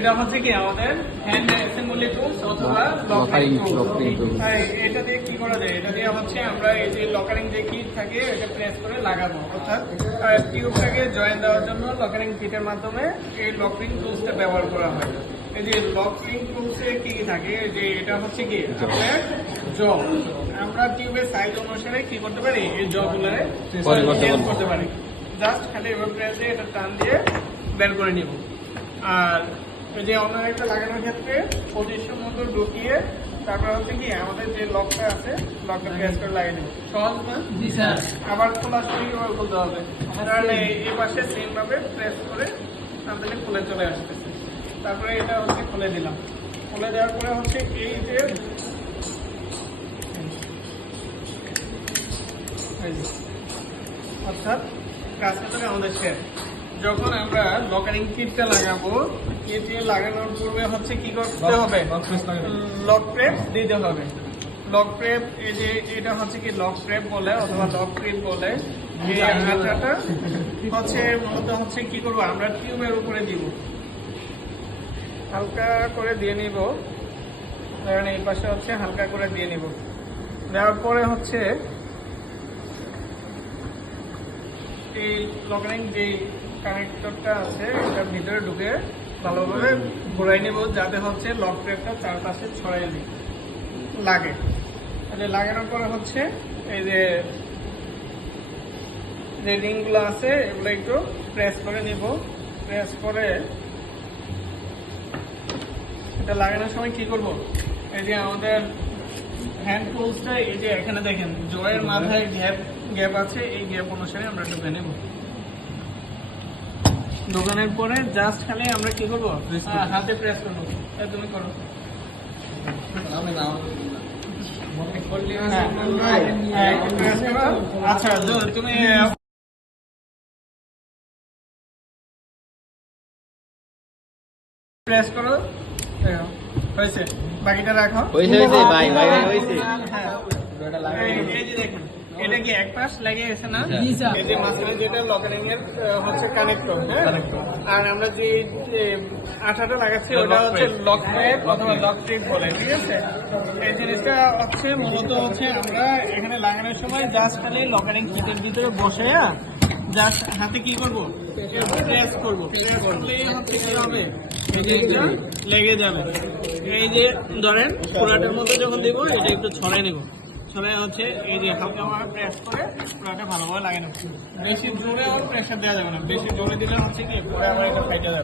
এটা হচ্ছে কি আমাদের হ্যান্ড অ্যাসেম্বলি টুলস অথবা লকারিং Locking- locking এটা দিয়ে কি করা যায়? এটা দিয়ে হচ্ছে আমরা এই যে লকারিং যে কিট থাকে এটা প্রেস করে লাগাবো। অর্থাৎ টিউবটাকে জয়েন দেওয়ার জন্য লকারিং কিটের মাধ্যমে এই লকিং টুলসটা ব্যবহার করা হয়। এই যে লকিং টুলসে কি কি থাকে? যে এটা হচ্ছে কি? জব আমরা টিউবের সাইজ অনুসারে কি করতে পারি? এই জবগুলো পরিবর্তন করতে পারি। জাস্ট খালি এভাবে প্রেস দিয়ে এটা টান দিয়ে বের করে নিব। আর যে অন্য একটা লাগানোর ক্ষেত্রে পজিশন মতো ঢুকিয়ে তারপর হচ্ছে কি আমাদের যে লকটা আছে লকটা প্রেস করে লাগিয়ে দেবো। সহজ না? আবার খোলার সময় কীভাবে খুলতে হবে। কারণ এই পাশে সেম ভাবে প্রেস করে তাহলে খুলে চলে আসতেছে। তারপরে এটা হচ্ছে খুলে দিলাম। খুলে দেওয়ার পরে হচ্ছে এই যে এই যে, অর্থাৎ কাজটা তাহলে আমাদের শেষ। যখন আমরা লকারিং কিটটা লাগাবো কিটে লাগানোর পূর্বে হচ্ছে কি করতে হবে? লক প্রেপ দিতে হবে। লক প্রেপ এই যে এটা হচ্ছে কি লক প্রেপ বলে অথবা লক প্রেপ বলে এই আঠাটা হচ্ছে মূলত হচ্ছে কি করব আমরা টিউবের উপরে দিব। হালকা করে দিয়ে নিব। ধরেন এই পাশে হচ্ছে হালকা করে দিয়ে নিব। দেওয়ার পরে হচ্ছে এই লকারিং যে কানেক্টরটা আছে, এটার ভিতরে ঢুকে ভালোভাবে ঘোরাই নেব যাতে হচ্ছে লক প্রেপটা চারপাশে ছড়াই দিই। লাগে। তাহলে লাগানোর পরে হচ্ছে এই যে রিংগুলো আছে, এগুলো একটু প্রেস করে নিব। প্রেস করে এটা লাগানোর সময় কি করব? এই যে আমাদের হ্যান্ড টুলসটা এই যে এখানে দেখেন জয়ের মাথায় গ্যাপ গ্যাপ আছে, এই গ্যাপ অনুসারে আমরা ঢুকে নেব ঢোকানোর পরে জাস্ট খালি আমরা কি করব? হ্যাঁ, হাতে প্রেস করব। তুমি করো। হ্যাঁ, হ্যাঁ, একটু press করো। আচ্ছা তুমি প্রেস করো। হয়েছে। বাকিটা রাখো। হয়েছে হয়েছে ভাই ভাই ভাই হয়েছে। হ্যাঁ। এই- এই যে দেখুন, এটা কি এক পাশ লেগে গেছে না? এই যে মাঝখানে যেটা লকারিং এর হচ্ছে কানেক্টর হ্যাঁ? আর আমরা যে আঠাটা লাগাচ্ছি ওটা হচ্ছে লক ট্রেপ অথবা লক ট্রেপ বলে ঠিক আছে? এই জিনিসটা হচ্ছে মূলত হচ্ছে আমরা এখানে লাগানোর সময় জাস্ট খালি লকারিং কিটের ভিতরে বসে জাস্ট হাতে কি করব? প্রেস করব। প্রেস করলেই হচ্ছে কি হবে? লেগে যাবে। এই যে ধরেন পুরাটার মধ্যে যখন দিব এটা একটু ছড়াই নেব। ছড়াই হচ্ছে এই যে ভাবে প্রেস করে পুরোটা ভালোভাবে লাগিয়ে নেব। বেশি জোরে আর প্রেশার দেওয়া যাবে না। বেশি জোরে দিলে হচ্ছে কি পরে আবার এটা ফেটে যাবে।